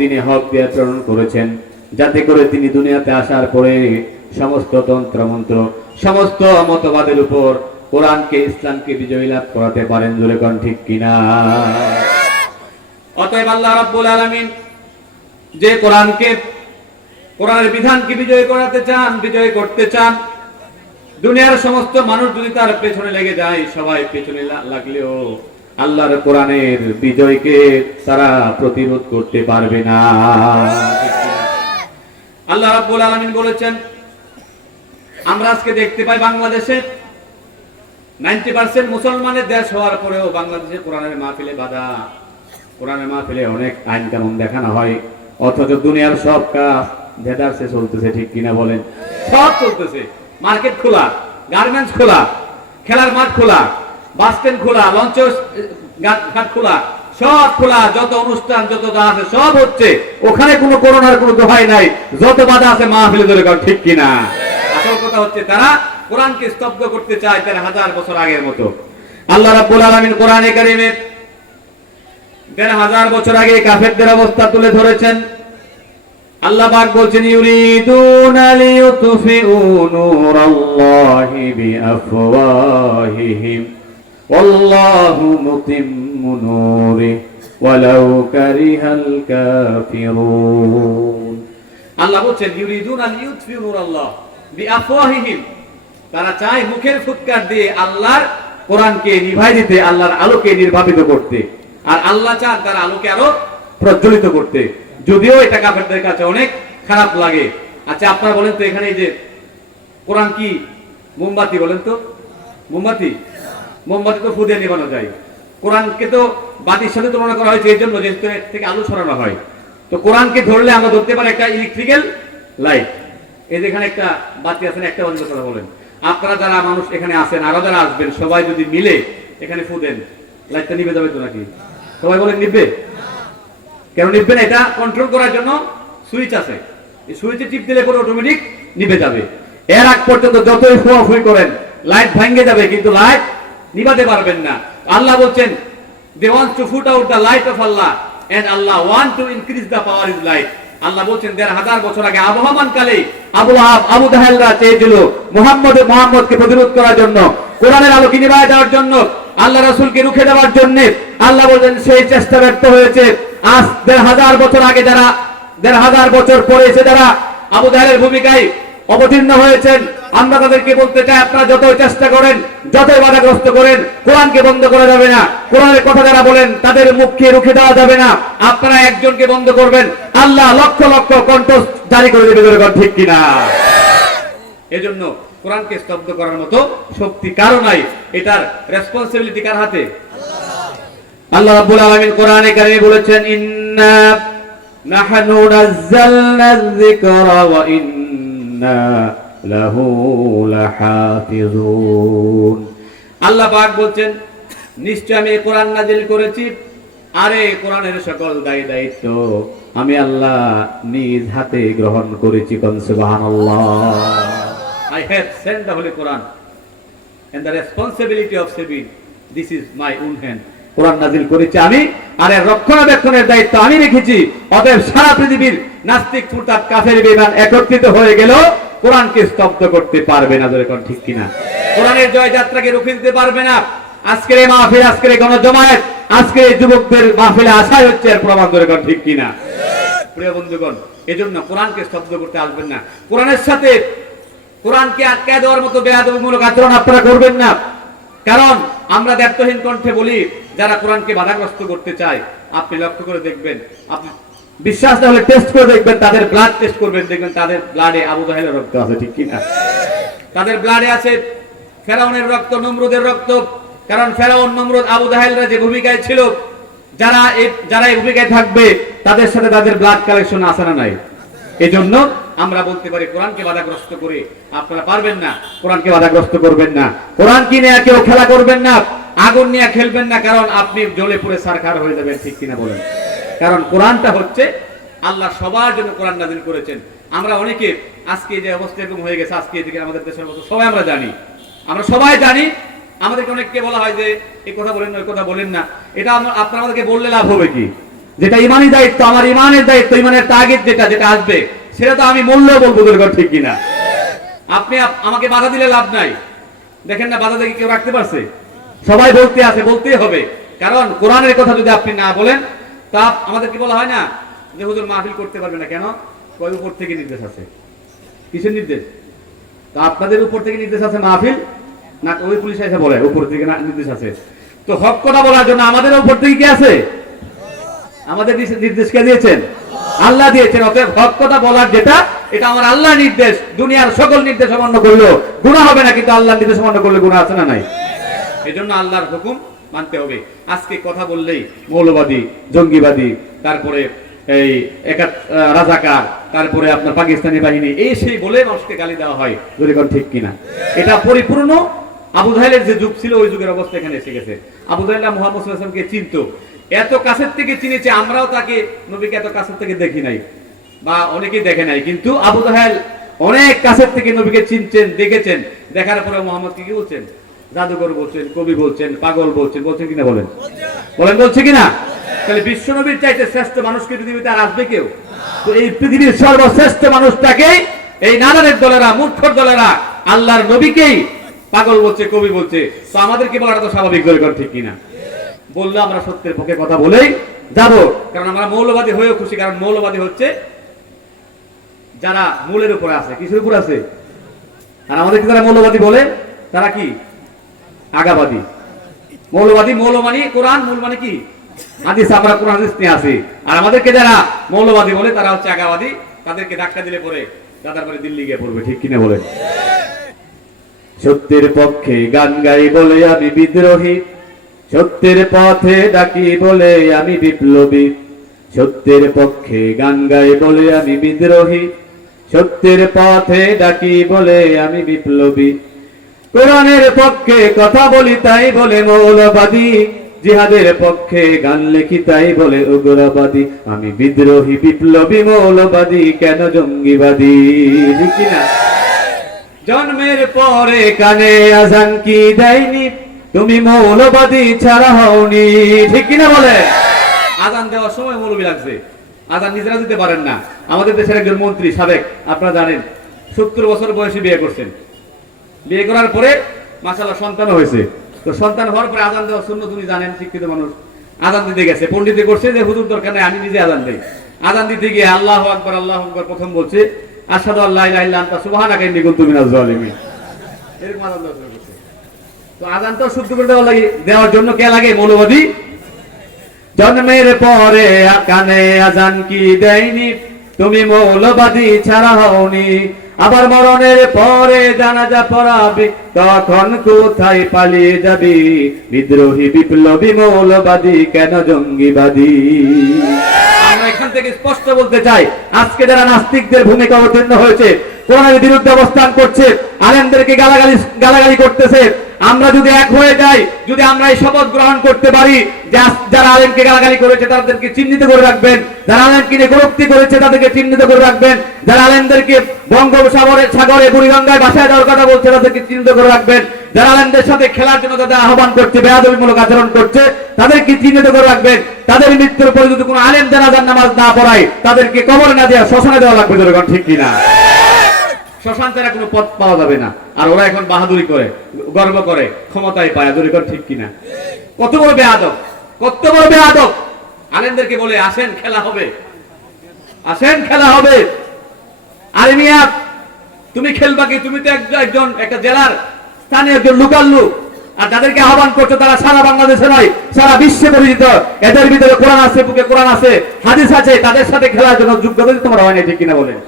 দিনে হক দিয়ে প্রেরণ করেছেন, যাতে করে তিনি দুনিয়াতে আসার পরে সমস্ত তন্ত্রমন্ত্র, সমস্ত মতবাদের উপর কোরআনকে, ইসলামকে বিজয়ী লাভ করাতে পারেন। জোরে কোন ঠিক কিনা? অতএব আল্লাহ রাব্বুল আলামিন যে কোরআনের বিধানকে বিজয় করাতে চান, বিজয় করতে চান, দুনিয়ার সমস্ত মানুষ যদি তার পেছনে লেগে যায়, সবাই পেছনে লাগলেও আল্লাহর কোরআনের বিজয়কে তারা প্রতিরোধ করতে পারবে না। আল্লাহ রাব্বুল আলামিন বলেছেন, আমরা আজকে দেখতে পাই বাংলাদেশে 90% মুসলমানের দেশ হওয়ার পরেও বাংলাদেশে কোরআনের মাহফিলে বাধা, কোরআনের মাহফিলে অনেক আইন কানুন দেখানো হয়, অথচ দুনিয়ার সব কাজ ভেদারসে চলতেছে। ঠিক কিনা বলেন? সব চলতেছে। মার্কেট খোলা, গার্মেন্টস খোলা, খেলার মাঠ খোলা, বাস স্ট্যান্ড খোলা, লঞ্চ ঘাট খোলা, সব খোলা, যত অনুষ্ঠান যত যা আছে সব হচ্ছে। ওখানে কোনো করোনার কোনো দোহাই নাই, যত বাধা আছে মাহফিলে ধরে কর। ঠিক কিনা? আসল কথা হচ্ছে তারা কোরআনকে স্তব্ধ করতে চায় ১৩,০০০ বছর আগের মতো। আল্লাহ রাব্বুল আলামিন কোরআনে কারীমে ১৩,০০০ বছর আগে কাফেরদের অবস্থা তুলে ধরেছেন। আল্লাহ পাক বলছেন, ইউরিদুনা লিইউতফিউ নূরাল্লাহি বিআফওয়াহিহিম ওয়াল্লাহু মুতিম্মু নূরিহি ওয়ালাউ কারিহাল কাফিরুন। আল্লাহ বলছেন, ইউরিদুনা লিইউতফিউ নূরাল্লাহ বিআফওয়াহিহিম, তারা চায় মুখের ফুৎকার দিয়ে আল্লাহর কোরআনকে নিভাই দিতে, আল্লাহর আলোকে নির্বাপিত করতে। আর আল্লাহ চান তার আলোকে আরো প্রজ্বলিত করতে, যদিও এটা কাফেরদের কাছে অনেক খারাপ লাগে। আচ্ছা আপনারা বলেন তো, এখানে এই যে কোরআন কি মোমবাতি? বলেন তো, মোমবাতি তো ফু দিয়ে নিভানো যায়। কোরআনকে তো বাতির সাথে তুলনা করা হয়েছে এই জন্য যে থেকে আলো ছড়ানো হয়। তো কোরআনকে ধরলে আমরা ধরতে পারি একটা ইলেকট্রিক্যাল লাইট। এই যেখানে একটা বাতি আছে, একটা বন্ধ কথা বলেন। আপনারা যারা মানুষ এখানে আছেন, আরো যারা আসবেন, সবাই যদি মিলে এখানে ফু দেন, লাইটটা নিভে যাবে তো নাকি? সবাই বলেন নিভবে? কেন নিভবে না? এটা কন্ট্রোল করার জন্য সুইচ আছে, এই সুইচে টিপ দিলে পরে অটোমেটিক নিভে যাবে। এর আগ পর্যন্ত যতই ফুয়াফুই করেন লাইট ভাঙে যাবে, কিন্তু লাইট নিভাতে পারবেন না। আল্লাহ বলছেন, they want to put out the light of Allah and Allah want to increase the power of light. আল্লাহ বলছেন ১৫০০ বছর আগে আবহমান কালে আবু লাহাব, আবু জাহেলরা চেয়েছিল মুহাম্মদকে প্রতিরোধ করার জন্য, কোরআনের আলোকে নিভায় দেওয়ার জন্য, আল্লাহ রাসূলকে রুখে দেওয়ার জন্য। আল্লাহ বলেন সেই চেষ্টা ব্যর্থ হয়েছে। আজ ১৫০০ বছর আগে যারা, ১৫০০ বছর পরে এসে যারা আবু জাহেলের ভূমিকায় অবতীর্ণ হয়েছেন, আমরা তাদেরকে বলতে চাই, আপনারা যতই চেষ্টা করেন, যতই বাধাগ্রস্ত করেন, কোরআনকে বন্ধ করা যাবে না। কোরআনের কথা যারা বলেন তাদের মুখকে রুখে দেওয়া যাবে না। আপনারা একজনকে বন্ধ করবেন, আল্লাহ লক্ষ লক্ষ কণ্ঠ জারি করে দেবে। ঠিক কিনা? এজন্য কোরআনকে স্তব্ধ করার মতো শক্তি কারো নাই। এটার রেসপন্সিবিলিটি কার হাতে? আল্লাহ রাব্বুল আলামিন কোরআনে কারীমে বলেছেন, ইন্না নাহনু নাযালনা যিকরা ওয়া ইন্না লাহু লাহাফিজুন। আল্লাহ পাক বলছেন, নিশ্চয় আমি এই কোরআন নাযিল করেছি, আর এই কোরআনের সকল দায়িত্ব আমি আল্লাহ নিজ হাতে গ্রহণ করেছি। কোন সুবহানাল্লাহ। I have sent the Holy Quran and the responsibility of saving this is my own hand. কোরআন নাযিল করেছি আমি, আর এর রক্ষণাবেক্ষণের দায়িত্ব আমি রেখেছি। অতএব সারা পৃথিবীর নাস্তিক, মুরতাদ, কাফের, বেঈমান একত্রিত হয়ে গেল, কোরআনকে স্তব্ধ করতে পারবে না। ঠিক কিনা? কোরআনের জয় যাত্রাকে রুখে দিতে পারবে না। আজকের এই মাহফিল, আজকের এই গণজমায়েত, আজকের এই যুবকদের মাহফিলে আসাই হচ্ছে এর প্রমাণ। ঠিক কিনা? প্রিয় বন্ধুগণ, এজন্য কোরআনকে স্তব্ধ করতে আসবেন না। কোরআনের সাথে কোরআনকে আটকে দেওয়ার মতো বেয়াদবিমূলক আচরণ আপনারা করবেন না। কারণ আমরা দায়িত্বহীন কণ্ঠে বলি, যারা কোরআনকে বাধাগ্রস্ত করতে চায়, আপনি লক্ষ্য করে দেখবেন, আপনি বিশ্বাস না হলে টেস্ট করে দেখবেন, তাদের ব্লাড টেস্ট করবেন, দেখবেন তাদের ব্লাডে আবু জাহেলের রক্ত আছে। ঠিক কিনা? তাদের ব্লাডে আছে ফেরাউনের রক্ত, নমরুদের রক্ত। কারণ ফেরাউন, নমরুদ, আবু জাহেলরা যে ভূমিকায় ছিল, যারা এই ভূমিকায় থাকবে তাদের সাথে তাদের ব্লাড কালেকশন আছে না নাই? এজন্য আমরা বলতে পারি, কোরআনকে বাধাগ্রস্ত করে আপনারা পারবেন না, কোরআনকে বাধাগ্রস্ত করবেন না। কোরআনকে নিয়ে কেউ খেলা করবেন না, আগুন নিয়ে খেলবেন না, কারণ আপনি জ্বলে পুড়ে ছারখার হয়ে যাবেন। ঠিক কিনা বলেন? কারণ কোরআনটা হচ্ছে আল্লাহ সবার জন্য কোরআন নাযিল করেছেন। আমরা অনেকে আজকে যে অবস্থা এরকম হয়ে গেছে, আজকে এদিকে আমাদের দেশের মতো সবাই আমরা জানি, আমরা সবাই জানি। আমাদেরকে অনেককে বলা হয় যে এই কথা বলেন না, ওই কথা বলেন না। এটা আপনারা আমাদেরকে বললে লাভ হবে কি? যেটা ইমানি দায়িত্ব, আমার ইমানের দায়িত্ব, ইমানের তাগিদ যেটা যেটা আসবে সেটা তো আমি মূল্য বলবো, ঠিক কিনা? আপনি আমাকে বাধা দিলে লাভ নাই। দেখেন না, বাধা দেখে কেউ রাখতে পারছে? সবাই বলতে আছে, বলতেই হবে, কারণ কোরআনের কথা যদি আপনি না বলেন তা আমাদের কি বলা হয় না যে হুজুর মাহফিল করতে পারবে না কেন? কয় উপর থেকে নির্দেশ আছে। কিসের নির্দেশ? তা আপনাদের উপর থেকে নির্দেশ আছে মাহফিল না ওই পুলিশ এসে বলে উপর থেকে নির্দেশ আছে? তো হক কথা বলার জন্য আমাদের উপর থেকে কি আছে? আমাদের নির্দেশ কে দিয়েছেন? আল্লাহ দিয়েছেন। অতএব হক কথা বলার যেটা, এটা আমার আল্লাহ নির্দেশ। দুনিয়ার সকল নির্দেশ অমান্য করলেও গুনাহ হবে না, কিন্তু আল্লাহর নির্দেশ অমান্য করলে গুনাহ আছে না নাই? এজন্য আল্লাহর হুকুম মানতে হবে। আজকে কথা বললেই মৌলবাদী, জঙ্গিবাদী, তারপরে এই রাজাকার, তারপরে আপনার পাকিস্তানি বাহিনী, এই সেই বলে মানুষকে গালি দেওয়া হয়, যদি কোন ঠিক কিনা? এটা পরিপূর্ণ আবু জাহেলের যে যুগ ছিল ওই যুগের অবস্থা এখানে এসে গেছে। আবু জাহেল মুহাম্মদ সাল্লাল্লাহু আলাইহি ওয়াসাল্লামকে চিনতো, এত কাছের থেকে চিনেছে, আমরাও তাকে নবীকে এত কাছের থেকে দেখি নাই বা অনেকেই দেখে নাই, কিন্তু আবু জাহেল অনেক কাছের থেকে নবীকে চিনছেন, দেখেছেন। দেখার পরে মুহাম্মদকে কি বলছেন? জাদুকর বলছেন, কবি বলছেন, পাগল বলছেন। বলছেন কিনা? বলেন বলেন, বলছে কিনা? তাহলে বিশ্ব নবীর চাইতে শ্রেষ্ঠ মানুষকে পৃথিবীতে আর আসবে কেউ? তো এই পৃথিবীর সর্বশ্রেষ্ঠ মানুষটাকে এই নানানের দলেরা, মূর্খর দলেরা আল্লাহর নবীকেই পাগল বলছে, কবি বলছে। তো আমাদেরকে বলাটা তো স্বাভাবিক, ঠিক কিনা? বললে আমরা সত্যের পক্ষে কথা বলেই যাব, কারণ আমরা মৌলবাদী হয়েও খুশি। কারণ মৌলবাদী হচ্ছে যারা মূলের উপরে আছে। কিসের উপর আছে? আর আমাদেরকে যারা মৌলবাদী বলে তারা কি? আগাবাদী। মৌলবাদী, মৌল মানে কোরআন, মূল মানে কি? হাদিস। আমরা কোরআন হাদিস নিয়ে আসি। আর আমাদেরকে যারা মৌলবাদী বলে তারা হচ্ছে আগাবাদী। তাদেরকে ধাক্কা দিলে পরে তাদের পরে দিল্লি গিয়ে পড়বে, ঠিক কিনা বলেন? সত্যের পক্ষে গান গাই বলে আমি বিদ্রোহী, সত্যের পথে ডাকি বলে আমি বিপ্লবী। সত্যের পক্ষে গান গাই বলে আমি বিদ্রোহী, সত্যের পথে ডাকি বলে আমি বিপ্লবী। কোরআনের পক্ষে কথা বলি তাই বলে মৌলবাদী, জিহাদের পক্ষে গান লেখি তাই বলে উগ্রবাদী। আমি বিদ্রোহী, বিপ্লবী, মৌলবাদী, কেন জঙ্গিবাদী? ঠিক কিনা? জন্মের পরে কানে আজান কি দেয়নি, তুমি মৌলবাদী ছাড়া হওনি। ঠিক কিনা বলে? আজান দেওয়ার সময় মৌলবী লাগছে, আজান নিজেরা দিতে পারেন না। আমাদের দেশের একজন মন্ত্রী সাবেক, আপনারা জানেন, 70 বছর বয়সে বিয়ে করছেন। বিয়ে করার পরে মাশাআল্লাহ সন্তান হয়েছে। তো সন্তান হওয়ার পরে আজান দেওয়া সুন্নাত, তুমি জানেন, শিক্ষিত মানুষ। আজান দিতে গেছে, পণ্ডিতে করছে যে হুজুর দরকার নেই, আমি নিজে আজান দেই। আজান দিতে গিয়ে আল্লাহু আকবার, আল্লাহু আকবার প্রথম বলছে, আশহাদু আল্লা ইলাহা ইল্লা আনতা সুবহানাকা ইন্নী কুনতু মিনাজ জালিমিন। এরকম আজান দেওয়া শুরু করছে। তো আজান তো শুদ্ধ করে দেওয়ার জন্য কে লাগে? মৌলবাদী। জন্মের পরে কানে আজান কি দেয়নি, তুমি মৌলবাদী ছাড়া হওনি। আবার মরণের পরে জানাজা পড়াবে, তখন কোথায় পালিয়ে যাবি? বিদ্রোহী, বিপ্লবী, মৌলবাদী, কেন জঙ্গিবাদী? আমরা এখান থেকে স্পষ্ট বলতে চাই, আজকে যারা নাস্তিকদের ভূমিকা অবতীর্ণ হয়েছে, কোরআনের বিরুদ্ধে অবস্থান করছে, আলেমদেরকে গালাগালি করতেছে, আমরা যদি এক হয়ে যাই, যদি আমরা এই শপথ গ্রহণ করতে পারি যে যারা আলেমকে গালাগালি করেছে তাদেরকে চিহ্নিত করে রাখবেন, যারা আলেমকে নিয়ে কটূক্তি করেছে তাদেরকে চিহ্নিত করে রাখবেন, যারা আলেমদেরকে বঙ্গোপসাগরে বুড়িগঙ্গায় বাসায় দেওয়ার কথা বলছে তাদেরকে চিহ্নিত করে রাখবেন, যারা আলেমদের সাথে খেলার জন্য তাদের আহ্বান করছে, বেয়াদবিমূলক আচরণ করছে, তাদেরকে চিহ্নিত করে রাখবেন। তাদের মৃত্যুর পরে যদি কোনো আলেম জানাজার নামাজ না পড়ায়, তাদেরকে কবরে না দেওয়া, শ্মশানে দেওয়া লাগবে। যখন ঠিক কিনা? শ্মশান ছাড়া কোনো পথ পাওয়া যাবে না। আর ওরা এখন বাহাদুরি করে, গর্ব করে, ক্ষমতায় পায়। যখন ঠিক কিনা? কত বড় বেয়াদব, কত বড় বেয়াদব! আলেমদেরকে বলে আসেন খেলা হবে, আসেন খেলা হবে। আরে মিয়া, তুমি খেলবা কি? তুমি তো একজন একটা জেলার স্থানীয় একজন লোকাল লোক। আর যাদেরকে আহ্বান করছো তারা সারা বাংলাদেশে নয়, সারা বিশ্বে পরিচিত। এদের ভিতরে কোরআন আছে, বুকে কোরআন আছে, হাদিস আছে। তাদের সাথে খেলার জন্য যোগ্যতা তোমার হয়নি, ঠিক কিনা বলেন?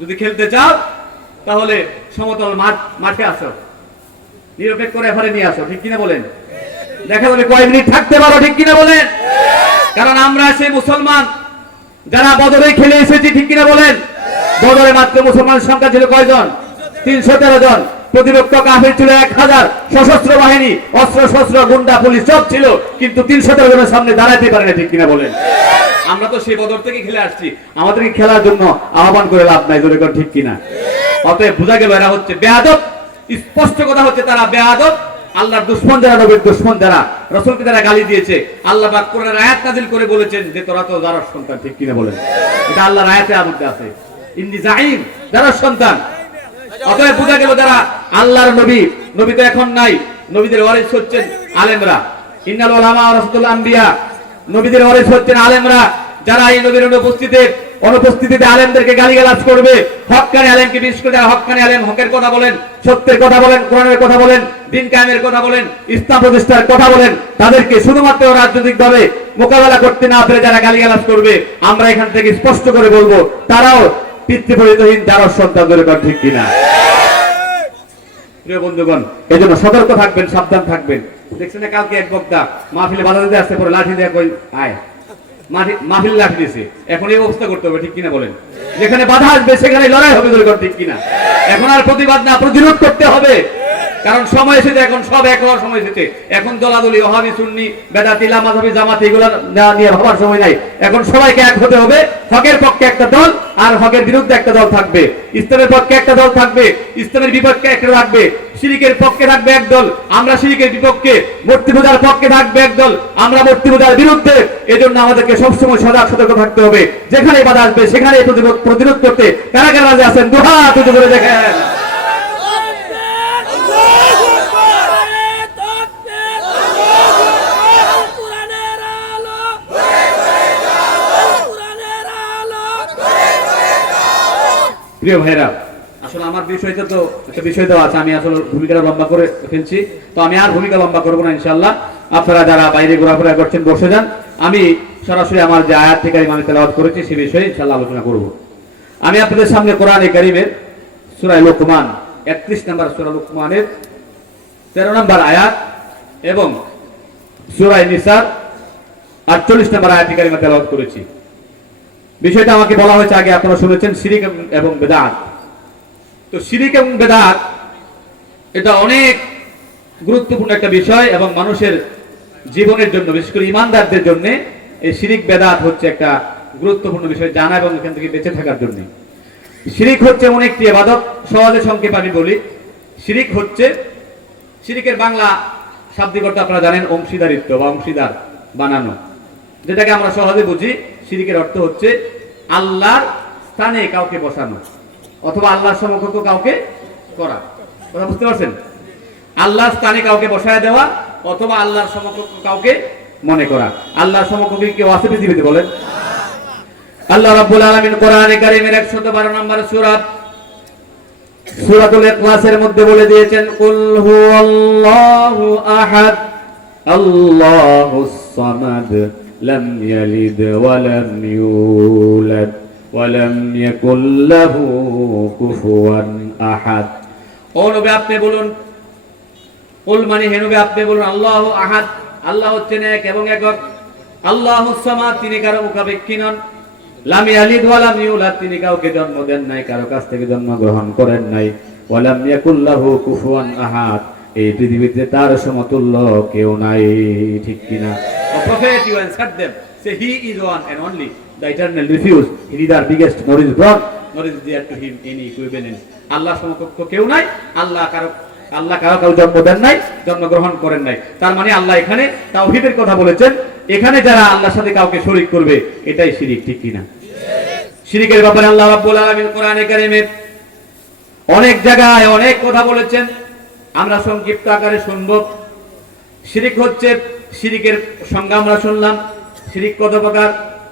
যদি খেলতে চাও তাহলে সমতল মাঠে আসো, নিরপেক্ষ রেফারি নিয়ে আসো, ঠিক কিনা বলেন? দেখা যাবে কয় মিনিট থাকতে পারো, ঠিক কিনা বলেন? কারণ আমরা সেই মুসলমান যারা বদরে খেলে এসেছি, ঠিক কিনা বলেন? বদরে মাত্র মুসলমানের সংখ্যা ছিল কয়জন? 313 জন। প্রতিপক্ষ কাফির ছিল 1000, সশস্ত্র বাহিনী, অস্ত্র শস্ত্র, গুন্ডা, পুলিশ সব ছিল, কিন্তু 317 জনের সামনে দাঁড়াতে পারে না, ঠিক কিনা বলেন? আমরা তো সেই বদর থেকে খেলে আসছি, আমাদেরকে খেলার জন্য আহ্বান করে লাভ নাই, জোরে ঠিক কিনা? অতএব বোঝা গেল এরা হচ্ছে বেয়াদব। স্পষ্ট কথা হচ্ছে তারা বেয়াদব। আল্লাহর দুশমন যারা, নবীর দুশমন যারা, রাসূলকে যারা গালি দিয়েছে, আল্লাহ পাক কোরআনের আয়াত নাযিল করে বলেছেন যে তোরা তো যারার সন্তান, ঠিক কিনা বলেন? এটা আল্লাহর আয়াতের মধ্যে আছে, ইন্নী জাইম, যারার সন্তান। অতএব বোঝা গেল যারা আল্লাহর নবী, নবী তো এখন নাই, নবীদের ওয়ারিস হচ্ছেন আলেমরা। ইন্নাল উলামা ওয়ারাসাতুল আম্বিয়া, নবীদের ওয়ারিস হচ্ছেন আলেমরা। যারা এই নবীর অনুপস্থিতিতে আলেমদেরকে গালিগালাজ করবে, হক্কানি আলেমকে, বিশেষ করে যারা হক্কানি আলেম, হকের কথা বলেন, সত্যের কথা বলেন, কোরআনের কথা বলেন, দিন কায়েমের কথা বলেন, ইসলাম প্রতিষ্ঠার কথা বলেন, তাদেরকে শুধুমাত্র রাজনৈতিকভাবে মোকাবেলা করতে না পেরে যারা গালিগালাজ করবে, আমরা এখান থেকে স্পষ্ট করে বলবো তারাও পিতৃপরিচয়হীন যারা সন্তান, ঠিক কিনা? প্রিয় বন্ধুগণ, এই জন্য সতর্ক থাকবেন, সাবধান থাকবেন। দেখছেন না কালকে এক বক্তা মাহফিলে বাধা দিতে আসতে পরে লাঠি দিয়ে কই আয়, মাহফিল লাঠি দিয়েছে। এখন এই অবস্থা করতে হবে, ঠিক কিনা বলেন? যেখানে বাধা আসবে সেখানে লড়াই হবে, ঠিক কিনা? এখন আর প্রতিবাদ না, প্রতিরোধ করতে হবে। কারণ সময় এসেছে, এখন সব এক হওয়ার সময় এসেছে। এখন দলাদলি, ওহাবি, সুন্নি, বেদাতি, মাযহাবি, জামাতি এগুলো নিয়ে ভাবার সময় নাই। এখন সবাইকে এক হতে হবে। হকের পক্ষে একটা দল আর হকের বিরুদ্ধে একটা দল থাকবে। ইসলামের পক্ষে একটা দল থাকবে, ইসলামের বিপক্ষে একটা থাকবে। শিরকের পক্ষে থাকবে এক দল, আমরা শিরকের বিপক্ষে। মূর্তি পূজার পক্ষে থাকবে এক দল, আমরা মূর্তি পূজার বিরুদ্ধে। এজন্য আমাদেরকে সবসময় সজাগ সতর্ক থাকতে হবে। যেখানে বাধা আসবে সেখানে প্রতিরোধ করতে কারা কারা রাজি আছেন? দুই হাত উঁচু করে দেখেন। প্রিয় ভাইরা, আসলে আমার বিষয়টা তো একটা বিষয় তো আছে, আমি আসলে ভূমিকাটা লম্বা করে ফেলছি, তো আমি আর ভূমিকা লম্বা করবো না ইনশাআল্লাহ। আপনারা যারা বাইরে ঘোরাফেরা করছেন বসে যান, আমি সরাসরি আমার যে আয়াত থেকে আমি তেলাওয়াত করেছি সে বিষয়ে ইনশাআল্লাহ আলোচনা করব। আমি আপনাদের সামনে কোরআনে কারীমের সূরা লুকমান 31 নম্বর সূরা লুকমানের 13 নম্বর আয়াত এবং সূরা নিসার 48 নম্বর আয়াত থেকে আমি তেলাওয়াত করেছি। বিষয়টা আমাকে বলা হয়েছে আগে, আপনারা শুনেছেন, শিরিক এবং বেদাত। তো শিরিক এবং বেদাত এটা অনেক গুরুত্বপূর্ণ একটা বিষয় এবং মানুষের জীবনের জন্য, বিশেষ করে ইমানদারদের জন্য এই শিরিক বেদাত হচ্ছে একটা গুরুত্বপূর্ণ বিষয় জানা এবং এখান থেকে বেঁচে থাকার জন্য। শিরিক হচ্ছে এমন একটি ইবাদত, সহজে সংক্ষেপে আমি বলি। শিরিক হচ্ছে, শিরিকের বাংলা শাব্দিক অর্থ আপনারা জানেন অংশীদারিত্ব বা অংশীদার বানানো, যেটাকে আমরা সহজে বুঝি। শিরিকের অর্থ হচ্ছে আল্লাহর স্থানে কাউকে বসানো অথবা আল্লাহর সমকক্ষ কাউকে করা। কথা বুঝতে পারছেন? আল্লাহর স্থানে কাউকে বসায় দেওয়া অথবা আল্লাহর সমকক্ষ কাউকে মনে করা। আল্লাহর সমকক্ষ কেউ আছে পৃথিবীতে বলেন? আল্লাহ রাব্বুল আলামিন কোরআনে কারীমের 112 নম্বর সূরা সূরাতুল ইখলাসের মধ্যে বলে দিয়েছেন, কুল হুয়াল্লাহু আহাদ আল্লাহুস সামাদ লাম ইয়ালিদ ওয়া লাম ইউলাদ ওয়া লাম ইয়াকুল লাহু কুফুয়ান আহাদ। ও নবী আপনি বলুন, কুল মানে হে নবী আপনি বলুন, আল্লাহু আহাদ, আল্লাহ হচ্ছেন এক এবং একক। আল্লাহুস সামাদ, তিনি কারো মুখাপেক্ষী নন। লাম ইয়ালিদ ওয়া লাম ইউলাদ, তিনি কাউকে জন্ম দেন নাই, কারো কাছ থেকে জন্ম গ্রহণ করেন নাই। ওয়া লাম ইয়াকুল লাহু কুফুয়ান আহাদ, এই পৃথিবীতে তার সমতুল্য কেউ নাই। ঠিক কিনা? A prophet you answered them, say he is one and only, the eternal refuse, he neither biggest nor is broad nor is there to him any equivalence. আল্লাহ সমকক্ষ কেউ নাই, আল্লাহ কারো জন্ম দেন নাই, জন্মগ্রহণ করেন নাই। তার মানে আল্লাহ এখানে তাওহীদের কথা বলেছেন। এখানে যারা আল্লাহর সাথে কাউকে শরীক করবে এটাই শিরিক। ঠিক কিনা? শিরিকের ব্যাপারে আল্লাহ রাব্বুল আলামিন কোরআনে কারীমে অনেক জায়গায় অনেক কথা বলেছেন, আমরা সংক্ষিপ্ত আকারে শুনব। শিরিক হচ্ছে, শিরিকের সংজ্ঞা আমরা শুনলাম। শিরিক কত প্রকার,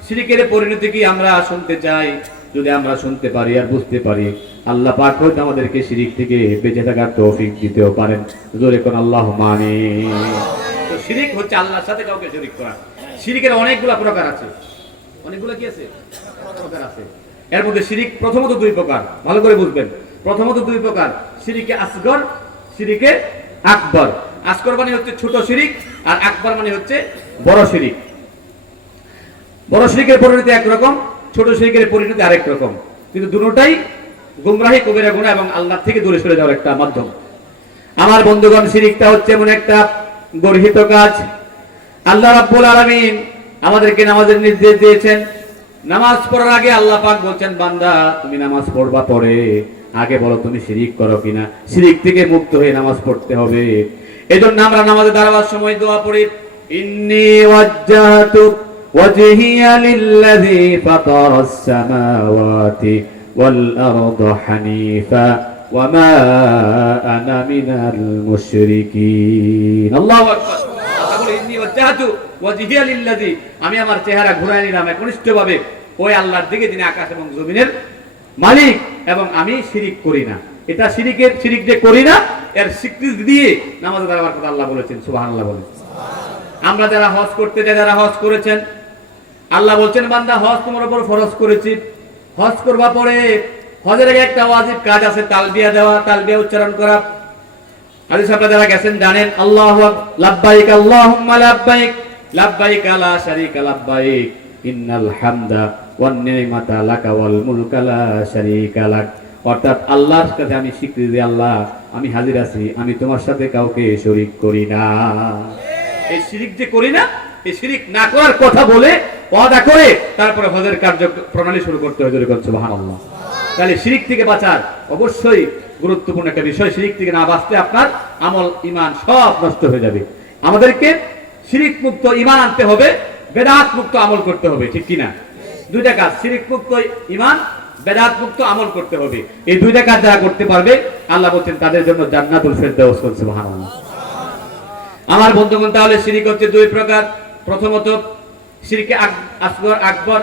শিরিকের পরিণতি কি আমরা শুনতে চাই। যদি আমরা শুনতে পারি আর বুঝতে পারি, আল্লাহ পাক হয়তো আমাদেরকে শিরিক থেকে বেঁচে থাকার তৌফিক দিতেও পারেন। জোরে কোন আল্লাহুম্মা আমিন। তো শিরিক হচ্ছে আল্লাহর সাথে কাউকে শরীক করা। শিরিকের অনেকগুলা প্রকার আছে। অনেকগুলা কি আছে? প্রকার আছে। এর মধ্যে শিরিক প্রথমত দুই প্রকার, ভালো করে বুঝবেন। প্রথমত দুই প্রকার, শিরিকে আসগর, শিরিকে আকবর। আসগর মানে হচ্ছে ছোট শিরিক আর আকবর মানে হচ্ছে বড় শিরিক। বড় শিরিকের পরিণতি একরকম, ছোট শিরিকের পরিণতি আরেক রকম, কিন্তু দুটোটাই গুমরাহি, কবিরা গুনাহ এবং আল্লাহ থেকে দূরে সরে যাওয়ার একটা মাধ্যম। আমার বন্ধুগণ, শিরিকটা হচ্ছে এমন একটা গর্হিত কাজ। আল্লাহ রাব্বুল আলামিন আমাদেরকে নামাজের নির্দেশ দিয়েছেন। নামাজ পড়ার আগে আল্লাহ পাক বলছেন, বান্দা তুমি নামাজ পড়বা পরে আগে বলো তুমি শিরিক করো কিনা। শিরিক থেকে মুক্ত হয়ে নামাজ পড়তে হবে। এজন্য আমরা নামাজে দাঁড়াবার সময় দোয়া পড়ি, ইন্নী ওয়াজ্জাহতু ওয়াজহিয়া লিল্লাযী ফাতারাস সামাওয়াতি ওয়াল আরদা হানিফা ওয়া মা আনা মিনাল মুশরিকিন। আল্লাহু আকবার। তাহলে ইন্নী ওয়াজ্জাহতু ওয়াজহিয়া লিল্লাযী, আমি আমার চেহারা ঘুরায় নিলাম একনিষ্ঠভাবে ওই আল্লাহর দিকে যিনি আকাশ এবং জমিনের মালিক, এবং আমি শিরিক করি না। এটা শিরিক যে করি না এর স্বীকৃতি দিয়ে নামাজে দাঁড়াবার কথা আল্লাহ বলেছেন। সুবহানাল্লাহ বলেন। আমরা যারা হজ করতে যাই, যারা হজ করেছেন, আল্লাহ বলছেন বান্দা হজ তোমার উপর ফরজ করেছি। হজ করবার পরে হজের আগে একটা ওয়াজিব কাজ আছে, তালবিয়া দেওয়া, তালবিয়া উচ্চারণ করা। হাদিস আপনারা যারা গেছেন জানেন, আল্লাহু লাব্বাইক আল্লাহুম্মা লাব্বাইক লাব্বাইক লা শারীকা লাব্বাইক ইন্নাল হামদা ওয়ান নি'মাতা লাকা ওয়াল মুলকা লা শারীকা লাক। অর্থাৎ আল্লাহর কাছে আমি স্বীকৃতি দিই, আল্লাহ আমি হাজির আছি, আমি তোমার সাথে কাউকে শরীক করি না। এই শিরিক যে করি না, এই শিরিক না করার কথা বলে ওয়াদা করে তারপরে হজের কার্য প্রণালী শুরু করতে হয়। সুবহানাল্লাহ। তাহলে শিরিক থেকে বাঁচার অবশ্যই গুরুত্বপূর্ণ একটা বিষয়। শিরিক থেকে না বাঁচতে আপনার আমল ঈমান সব নষ্ট হয়ে যাবে। আমাদেরকে শিরিক মুক্ত ঈমান আনতে হবে, বেদাত মুক্ত আমল করতে হবে, ঠিক কিনা? দুইটা কাজ, শিরিক মুক্ত ঈমান, বেদাত মুক্ত আমল করতে হবে। এই দুইটা কাজ যারা করতে পারবে আল্লাহ বলছেন তাদের জন্য জান্নাতুল ফেরদাউস। সুবহানাল্লাহ। আমার বন্ধুগণ, তাহলে শিরিক হচ্ছে দুই প্রকার। প্রথমত শিরকে আসগর, আকবর।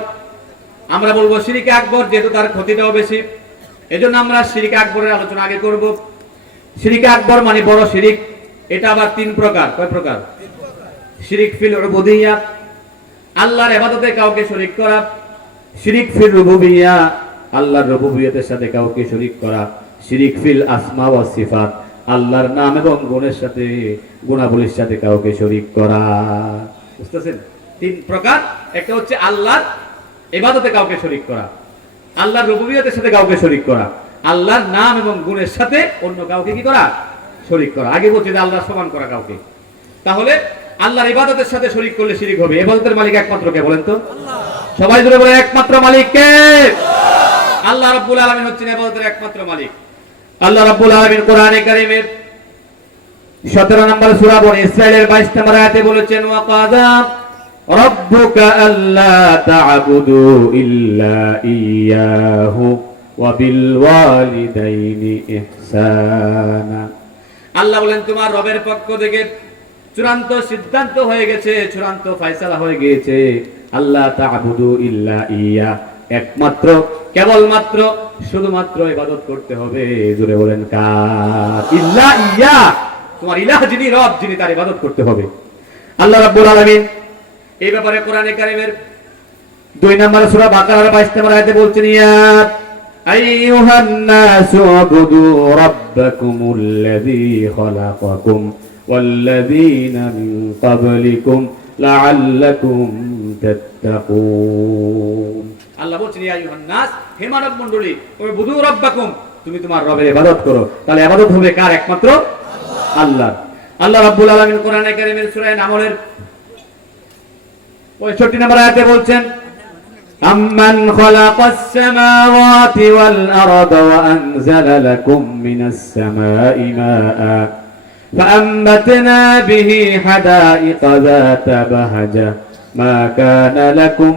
আমরা বলবো শিরকে আকবর যেহেতু তার ক্ষতিটাও বেশি, এজন্য আমরা শিরকে আকবরের আলোচনা আগে করব। শিরকে আকবর মানে বড় শিরিক। এটা আবার তিন প্রকার। কয় প্রকার? শিরিক ফিল উবুদিয়্যাহ, আল্লাহর ইবাদতে কাউকে শরীক করা। শিরিক ফিল রুবুবিয়্যাহ, আল্লাহর রুবুবিয়তের সাথে কাউকে শরীক করা। শিরিক ফিল আসমা ওয়াস সিফাত, আল্লাহর নাম এবং গুণের সাথে, গুণাবলীর সাথে কাউকে শরীক করা। বুঝতেছেন? তিন প্রকার। একটা হচ্ছে আল্লাহর ইবাদতে কাউকে শরীক করা, আল্লাহর রুবুবিয়তের সাথে কাউকে শরীক করা, আল্লাহর নাম এবং গুণের সাথে অন্য কাউকে কি করা? শরীক করা। আগে বলছে যে আল্লাহর সমান করা কাউকে। তাহলে আল্লাহর ইবাদতের সাথে শরীক করলে শিরিক হবে। ইবাদতের মালিক একমাত্র কে বলেন তো? সবাই জোরে বলে, একমাত্র মালিক কে? আল্লাহ রাব্বুল আলামিন হচ্ছেন ইবাদতের একমাত্র মালিক। আল্লাহ রাব্বুল আলামিন কোরআনে কারীমের 17 নম্বর সূরা বনী ইসরাঈলের 22 নম্বর আয়াতে বলেছেন, ওয়া কাযা রাব্বুকা আল্লা তা'বুদু ইল্লা ইয়্যাহু ওয়া বিল ওয়ালিদাইনি ইহসানা। আল্লাহ বলেন তোমার রবের পক্ষ থেকে চূড়ান্ত সিদ্ধান্ত হয়ে গেছে, চূড়ান্ত ফয়সালা হয়ে গিয়েছে। আল্লাহ তা'বুদু ইল্লা ইয়্যা, একমাত্র, কেবলমাত্র, শুধুমাত্র ইবাদত করতে হবে। জোরে বলেন কার? ইল্লা ইয়্যা, তোমার ইলাহ যিনি, রব যিনি, তার ইবাদত করতে হবে। আল্লাহ রাব্বুল আলামিন এই ব্যাপারে কোরআনে কারীমের 2 নম্বর সূরা বাকারার 22 নম্বর আয়াতে বলছেন, ইয়া আইয়ুহান নাসু উবুদু রাব্বাকুমুল্লাযী খালাকাকুম ওয়াল্লাযীনা মিন ক্বাবলিকুম লাআল্লাকুম তাত্তাকুন। আল্লাহ বলছেন, ইয়া আইয়ুহান নাস, হে মানব মণ্ডলী, উবুদু রাব্বাকুম, তুমি তোমার রবের ইবাদত করো। তাহলে ইবাদত হবে কার? একমাত্র আল্লাহ। আল্লাহ রাব্বুল আলামিন কোরআনে কারীমের সূরা নামলের 65 নম্বর আয়াতে বলছেন, আম্মান খালাকাস সামাওয়াতি ওয়াল আরদা ওয়া আনজালা লাকুম মিনাস সামাই মাআ ফাআমবাতনা বিহি হাদাইকা যাতা বাহাজা মা কানা লাকুম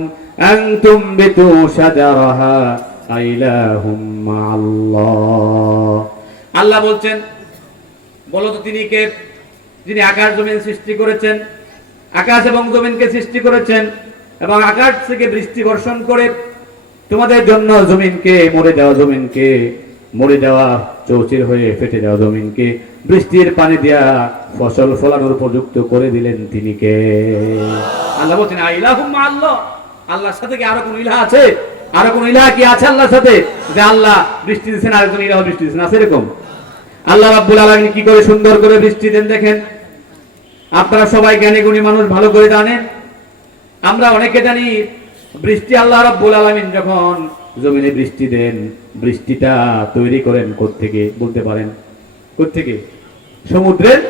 আন তুমবিতু শাজারাহা আইলাহুম মাআল্লাহ। আল্লাহ বলছেন, বলো তো তিনি কে? যিনি আকাশ জমিন সৃষ্টি করেছেন, আকাশ এবং জমিনকে সৃষ্টি করেছেন, এবং আকাশ থেকে বৃষ্টি বর্ষণ করে তোমাদের জন্য জমিনকে, মরে যাওয়া চৌচির হয়ে ফেটে যাওয়া জমিনকে বৃষ্টির পানি দিয়া ফসল ফলানোর উপযুক্ত করে দিলেন তিনি কে? আল্লাহ বলছেন, আইলাহুম মাআল্লাহ, আল্লাহর সাথে কি আরো কোন ইলাহ আছে? আরো কোন ইলাহ কি আছে আল্লাহর সাথে? যে আল্লাহ বৃষ্টি দিচ্ছেন, আরেকজন ইলাহ বৃষ্টি দিচ্ছেন, আছে এরকম? আল্লাহ রাব্বুল আলামিন কি করে সুন্দর করে বৃষ্টি দেন দেখেন। আপনারা সবাই জ্ঞানী গুণী মানুষ, ভালো করে জানেন। আমরা অনেকে জানি বৃষ্টি আল্লাহ রাব্বুল আলামিন যখন জমিনে বৃষ্টি দেন, বৃষ্টিটা তৈরি করেন কোত্থেকে? বলতে পারেন কোত্থেকে? সমুদ্রের,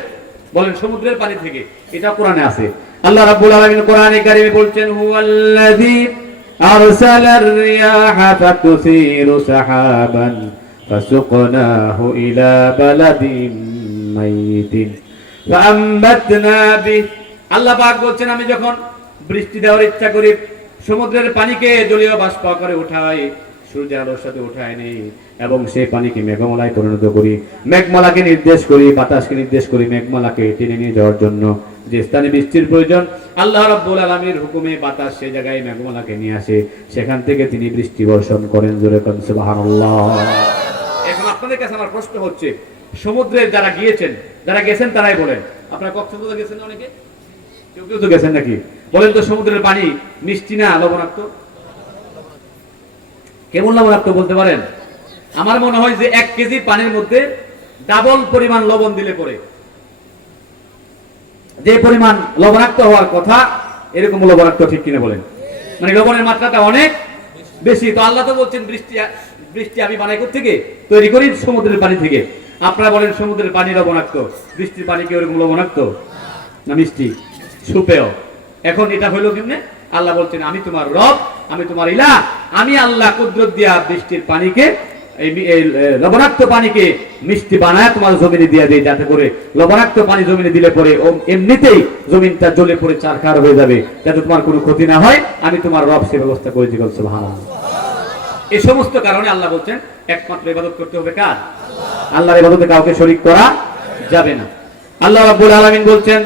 বলেন সমুদ্রের পানি থেকে। এটা কোরআনে আছে। আল্লাহ রাব্বুল আলামিন কোরআনে কারীমে বলছেন, হুয়াল্লাযী আরসালার রিয়াহা ফাতুসিরু সাহাবান ফাসুকনাহু ইলা বালাদিন মাইতিন ফাআমবাতনা বি, আল্লাহ পাক বলছেন আমি যখন বৃষ্টি দেওয়ার ইচ্ছা করি সমুদ্রের পানিকে জলীয় বাষ্প আকারে উঠাই, সূর্যের আলোর সাথে উঠায় নেই এবং সেই পানিকে মেঘমালায় পরিণত করি, মেঘমালাকে নির্দেশ করি, বাতাসকে নির্দেশ করি মেঘমালাকে টেনে নিয়ে যাওয়ার জন্য যে স্থানে বৃষ্টির প্রয়োজন আল্লাহ রাব্বুল আলামিনের হুকুমে বাতাস সেই জায়গায় মেঘমালাকে নিয়ে আসে, সেখান থেকে তিনি বৃষ্টি বর্ষণ করেন। জোরে কোন সুবহানাল্লাহ। এখন আপনাদের কাছে আমার প্রশ্ন হচ্ছে, সমুদ্রের যারা গেছেন তারাই বলেন, আপনারা কক্সবাজার গেছেন অনেকে, কেউ তো গেছেন নাকি? বলেন তো সমুদ্রের পানি মিষ্টি না লবণাক্ত? কেমন লবণাক্ত বলতে পারেন? আমার মনে হয় যে 1 কেজি পানির মধ্যে ডাবল পরিমাণ লবণ দিলে পরে যে পরিমাণ লবণাক্ত হওয়ার কথা এরকম লবণাক্ত, ঠিক কিনা বলেন? মানে লবণের মাত্রাটা অনেক বেশি। তো আল্লাহ তো বলছেন বৃষ্টি আমি বানাই থেকে তৈরি করি সমুদ্রের পানি থেকে। আপনারা বলেন সমুদ্রের পানি লবণাক্ত, বৃষ্টির পানি কি ওরকম লবণাক্ত না মিষ্টি? সুপেয়। এখন এটা হইলো কেমনে? আল্লাহ বলছেন আমি তোমার রব, আমি তোমার ইলাহ, আমি আল্লাহ কুদরত দিয়া বৃষ্টির পানিকে এই লবণাক্ত পানিকে মিষ্টি বানায় তোমার জমিনে দিয়ে দেয়, যাতে করে লবণাক্ত পানি জমিনে দিলে পরে এমনিতেই জমিনটা জ্বলে পড়ে চারখার হয়ে যাবে, যাতে তোমার কোনো ক্ষতি না হয়। আমি তোমার রব সে ব্যবস্থা করেছি। সুবহানাল্লাহ। এই সমস্ত কারণে আল্লাহ বলছেন একমাত্র ইবাদত করতে হবে কার? আল্লাহর ইবাদতে কাউকে শরীক করা যাবে না। আল্লাহ রাব্বুল আলামিন বলছেন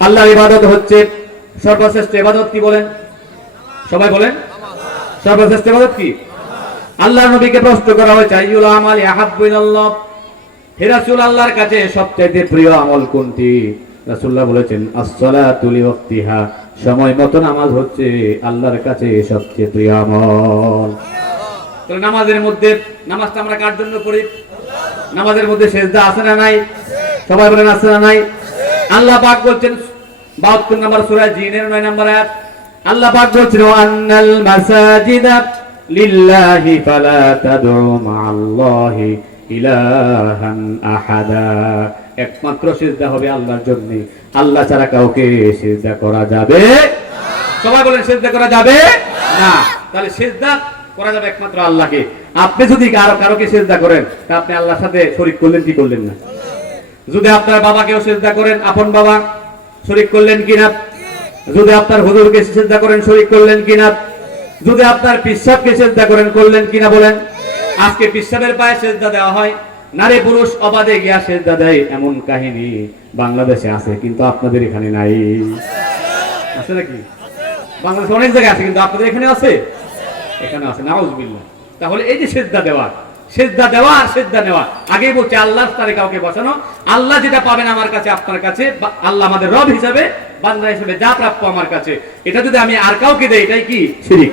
আল্লাহর ইবাদত হচ্ছে সর্বশ্রেষ্ঠ ইবাদত। কি বলেন? সবাই বলেন সর্বশ্রেষ্ঠ ইবাদত কি? আল্লাহর নবীকে প্রশ্ন করা হয়েছে আইয়ুল আমালি আহাব্বু ইলাল্লাহ, হে রাসূল আল্লাহর কাছে সবচেয়ে প্রিয় আমল কোনটি? রাসূলুল্লাহ বলেছেন as-সালাতু লিওয়াক্তিহা, সময় মতো নামাজ হচ্ছে আল্লাহর কাছে সবচেয়ে প্রিয় আমল। তাহলে নামাজের মধ্যে, নামাজটা আমরা কার জন্য পড়ি? নামাজের মধ্যে সিজদা আছে না নাই? সবাই বলেন আছে না নাই? আল্লাহ পাক বলছেন 72 নম্বর সূরা জিনের 9 নম্বর আয়াত, আল্লাহ পাক বলছেন আন্নাল মাসাজিদা লিল্লাহি ফালা তাদউ মাআল্লাহি ইলাহান আহাদা, একমাত্র সিজদা হবে আল্লাহর জন্য, আল্লাহ ছাড়া কাউকে সিজদা করা যাবে না। সবাই বলেন সিজদা করা যাবে না। তাহলে সিজদা করা যাবে একমাত্র আল্লাহকে। আপনি যদি কারোকে সিজদা করেন তা আপনি আল্লাহর সাথে শরীক করলেন কি করলেন না? যদি আপনার বাবাকেও সিজদা করেন, আপন বাবা, শরীক করলেন কিনা? যদি আপনার হুজুরকে সিজদা করেন, শরীক করলেন কিনা? যদি আপনার পিসাবকে সিজদা করেন, করলেন কিনা বলেন? আজকে পিসাবের পায়ে সিজদা দেওয়া হয়, নারী পুরুষ অবাধে গিয়া সিজদা দেয়, এমন কাহিনী বাংলাদেশে আছে, কিন্তু আপনাদের এখানে নাই। আছে নাকি? বাংলাদেশে অনেক জায়গায় আছে, কিন্তু আপনাদের এখানে আছে? এখানে আছে। নাউজুবিল্লাহ। তাহলে এই যে সিজদা দেওয়া আর সিজদা নেওয়া, আগেই বলছে আল্লাহর স্থানে কাউকে বসানো। আল্লাহ যেটা পাবেন আমার কাছে, আপনার কাছে, আল্লাহ আমাদের রব হিসাবে, বান্দা হিসেবে যা প্রাপ্য আমার কাছে, এটা যদি আমি আর কাউকে দেই, এটাই কি? শিরক।